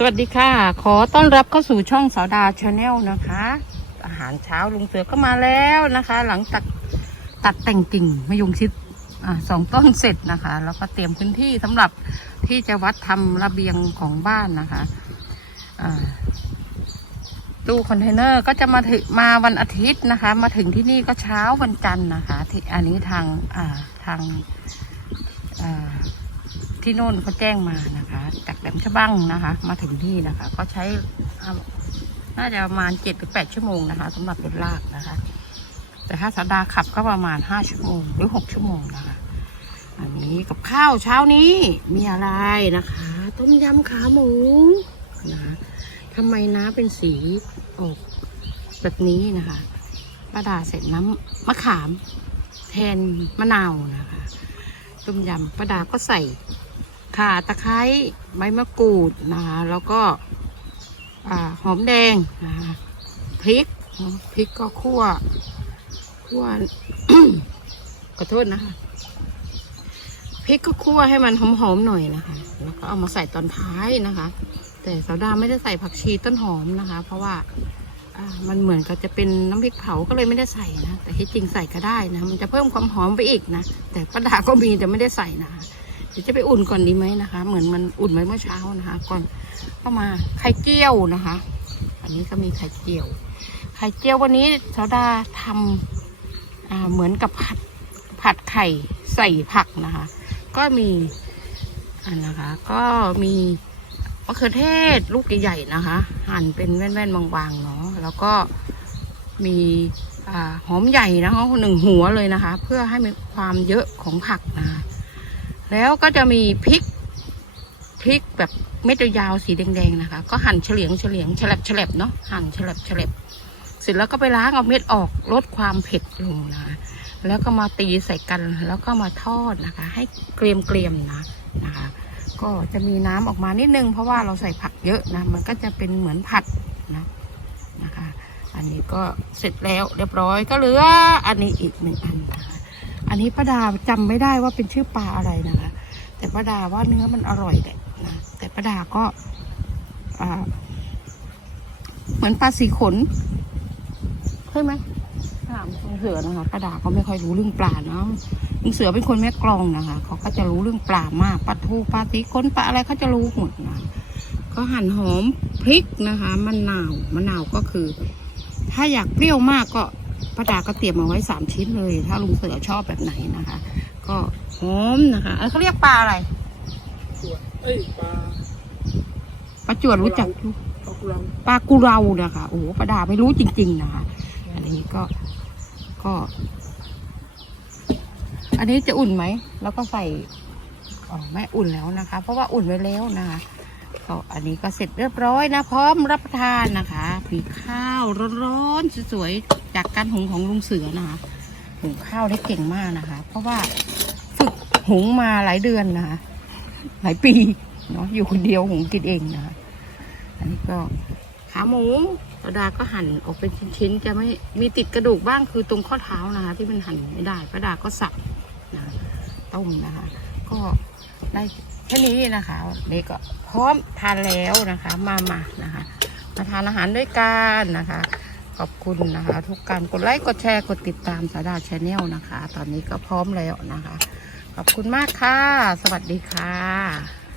สวัสดีค่ะ ขอต้อนรับเข้าสู่ช่องสาวดาชาแนลนะคะ อาหารเช้าลุงเสือก็มาแล้วนะคะ หลังจากตัดแต่งกิ่งมะยงชิดอสองต้นเสร็จนะคะ แล้วก็เตรียมพื้นที่สำหรับที่จะวัดทำระเบียงของบ้านนะคะตู้คอนเทนเนอร์ก็จะมาถึงมาวันอาทิตย์นะคะ มาถึงที่นี่ก็เช้าวันจันทร์นะคะ ที่อันนี้ทางอ่าทางอ่า ที่โน่นเขาแจ้งมานะคะ จากแหลมฉบังนะคะ มาถึงที่นะคะ ก็ใช้น่าจะประมาณเจ็ดหรือแปดชั่วโมงนะคะสำหรับรถลากนะคะ แต่ถ้าสดาขับก็ประมาณห้าชั่วโมงหรือหกชั่วโมงนะคะ อันนี้กับข้าวเช้านี้มีอะไรนะคะ ต้มยำขาหมูนะทำไมน้ำเป็นสีออกแบบนี้นะคะป้าดาเสร็จน้ำมะขาม แทนมะนาวนะคะ ต้มยำป้าดาก็ใส่ ข่าตะไคร้ใบมะกรูดนะคะ แล้วก็หอมแดงนะคะพริกพริกก็คั่วคั่วขอโทษนะคะพริกก็คั่วให้มันหอมๆหน่อยนะคะ แล้วก็เอามาใส่ตอนท้ายนะคะ แต่สาวดาไม่ได้ใส่ผักชีต้นหอมนะคะ เพราะว่ามันเหมือนกับจะเป็นน้ำพริกเผาก็เลยไม่ได้ใส่นะ แต่ที่จริงใส่ก็ได้นะ มันจะเพิ่มความหอมไปอีกนะ แต่ป้าดาก็มีแต่ไม่ได้ใส่นะคะ ดี๋ยวจะไปอุ่นก่อนดีไหมนะคะ เหมือนมันอุ่นไว้เมื่อเช้านะคะ ก่อนเข้ามาไข่เจียวนะคะ อันนี้ก็มีไข่เจียว ไข่เจียววันนี้สาวดาทำเหมือนกับผัดผัดไข่ใส่ผักนะคะ ก็มีอันนะคะ ก็มีมะเขือเทศลูกใหญ่ๆนะคะ หั่นเป็นแว่นๆบางๆเนาะแล้วก็มีหอมใหญ่นะคะหนึ่งหัวเลยนะคะ เพื่อให้มีความเยอะของผักนะคะ แล้วก็จะมีพริกพริกแบบเม็ดยาวสีแดงๆนะคะ ก็หั่นเฉลียงเฉลียงฉลับฉลับเนาะหั่นฉลับฉลับเสร็จแล้วก็ไปล้างเอาเม็ดออกลดความเผ็ดลงนะคะแล้วก็มาตีใส่กันแล้วก็มาทอดนะคะ ให้เกรียมเกรียมๆนะนะคะ ก็จะมีน้ำออกมานิดนึง เพราะว่าเราใส่ผักเยอะนะมันก็จะเป็นเหมือนผัดนะนะคะ อันนี้ก็เสร็จแล้วเรียบร้อยก็เหลืออันนี้อีกหนึ่งอันนะคะ นนี้ป้าดาจำไม่ได้ว่าเป็นชื่อปลาอะไรนะคะ แต่ป้าดาว่าเนื้อมันอร่อยแหละนะแต่ป้าดาก็อ่าเหมือนปลาสีขนใช่ไหมถามลุงเสือนะคะป้าดาก็ไม่ค่อยรู้เรื่องปลาเนาะลุงเสือเป็นคนแม่กลองนะคะเขาก็จะรู้เรื่องปลามากปลาทูปลาตีก้นปลาอะไรเขาจะรู้หมดนะก็หั่นหอมพริกนะคะมะนาวมะนาวก็คือ ถ้าอยากเปรี้ยวมากก็ ป้าดาก็เตรียมมาไว้สามชิ้นเลย ถ้าลุงเสือชอบแบบไหนนะคะ ก็หอมนะคะเอ้ยเขาเรียกปลาอะไรตัวเอ้ยปลาปลาจวดรู้จักปลากุลังปลากุเรานะคะโอ้โหป้าดาไม่รู้จริง ๆ นะคะ อันนี้ก็ก็ อันนี้จะอุ่นไหม แล้วก็ใส่อ๋อไม่อุ่นแล้วนะคะ เพราะว่าอุ่นไว้แล้วนะคะ ก็อันนี้ก็เสร็จเรียบร้อยนะ พร้อมรับประทานนะคะมีข้าวร้อนๆสวยๆจากการหุงของลุงเสือนะคะหุงข้าวได้เก่งมากนะคะ เพราะว่าฝึกหุงมาหลายเดือนนะคะหลายปีเนาะอยู่คนเดียวหุงกินเองนะคะอันนี้ก็ขาหมูปาดาก็หั่นออกเป็นชิ้นๆจะไม่มีติดกระดูกบ้างคือตรงข้อเท้านะคะ ที่มันหั่นไม่ได้ปาดาก็สับนะต้มนะคะ ก็ได้ แค่นี้นะคะนี่ก็พร้อมทานแล้วนะคะ มามานะคะ มาทานอาหารด้วยกันนะคะ ขอบคุณนะคะ ทุกการกดไลค์กดแชร์กดติดตามสาดาชาแนลนะคะ ตอนนี้ก็พร้อมแล้วนะคะ ขอบคุณมากค่ะ สวัสดีค่ะ